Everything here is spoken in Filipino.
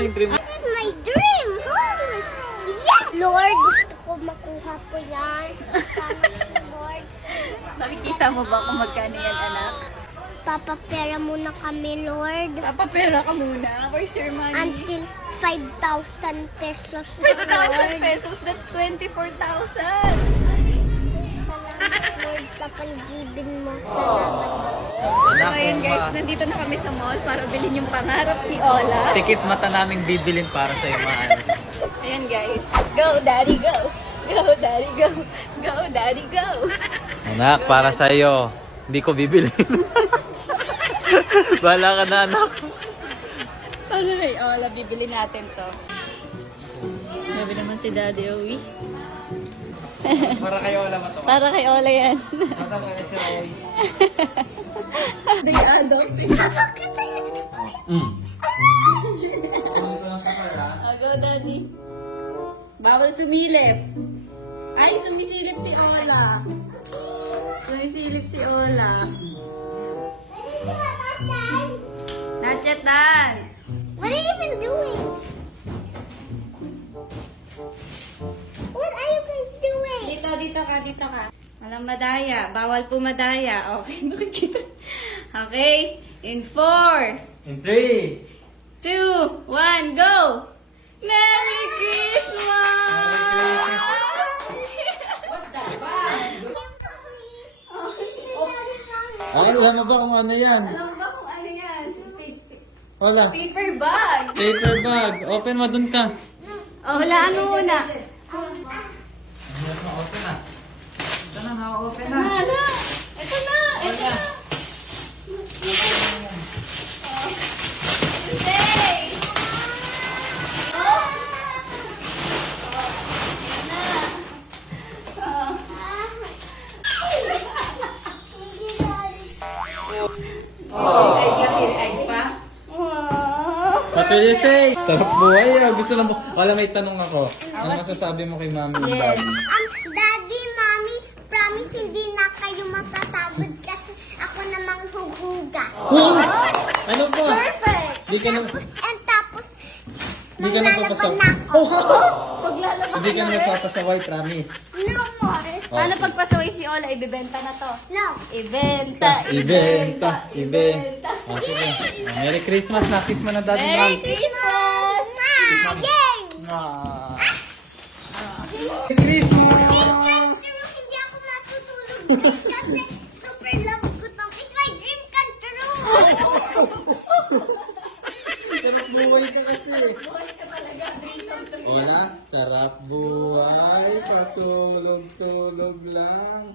Ano yung dream? This is my dream house. Yes! Lord, gusto ko makuha po yan. Lord. Nakikita mo ba kung magkano yan, anak? Papapera muna kami, Lord. Papapera ka muna. Where's your money? Until 5,000 pesos. 5,000 pesos, that's 24,000. Salamat, Lord, sa pag-ibig mo. Salamat. So ayun guys, nandito na kami sa mall para bilhin yung pangarap ni Ola. Tikit mata naming bibilin para sa'yo, mahal. Ayan guys, go daddy go! Go daddy go! Go daddy go! Anak, para sa'yo. Hindi ko bibilin. Bahala ka na, anak. Para kay Ola, bibili natin to. Sabi naman si Daddy Owie. Para kayo wala matawa. Para kay Ola yan. Matawa ka si Roy. Daddy Adams. Go daddy. Bawal sumilip. Ay, sumisilip si Ola. Sumisilip si Ola. Not yet done. What are you even doing? What are you guys doing? Dito ka. Walang madaya. Bawal po madaya. Okay, nakikita. Okay. In 4, In 3. 2, 1, go! Merry Christmas! Ay, alam mo ba kung ano yan? Alam mo ba kung ano yan? Wala. Paper bag! Paper bag. Open mo, dun ka. Oh, hulaan mo muna. Na-open na. Ito na, na-open na. Hala! Ito na! Ito na! Today! Ay pa? What will you say? Sarap buhay ah. Gusto lang mo. Wala, may tanong ako. Ano masasabi mo kay mami and Yes. daddy? Daddy, Mommy, promise hindi na kayo mapatawad kasi ako namang huhugas. Ano ba? Perfect! Di ka na... And tapos, Di ka nagpapasa- maglalaban na ako. Paglalabas Hindi ka na magpapasaway, promise. No more. Paano pagpasaway si Ola? Ibebenta na to. No. Ibenta! Ibenta. Oh, sige. Oh, Merry Christmas. Nakis mo na daddy Merry mom. Christmas! Ma! Yay! Ah. Merry Christmas! Hindi ako matutulog guys, kasi super love ko tong. It's my dream come true. Sarap buhay ka kasi. Wala. Sarap buhay. Patulog-tulog lang.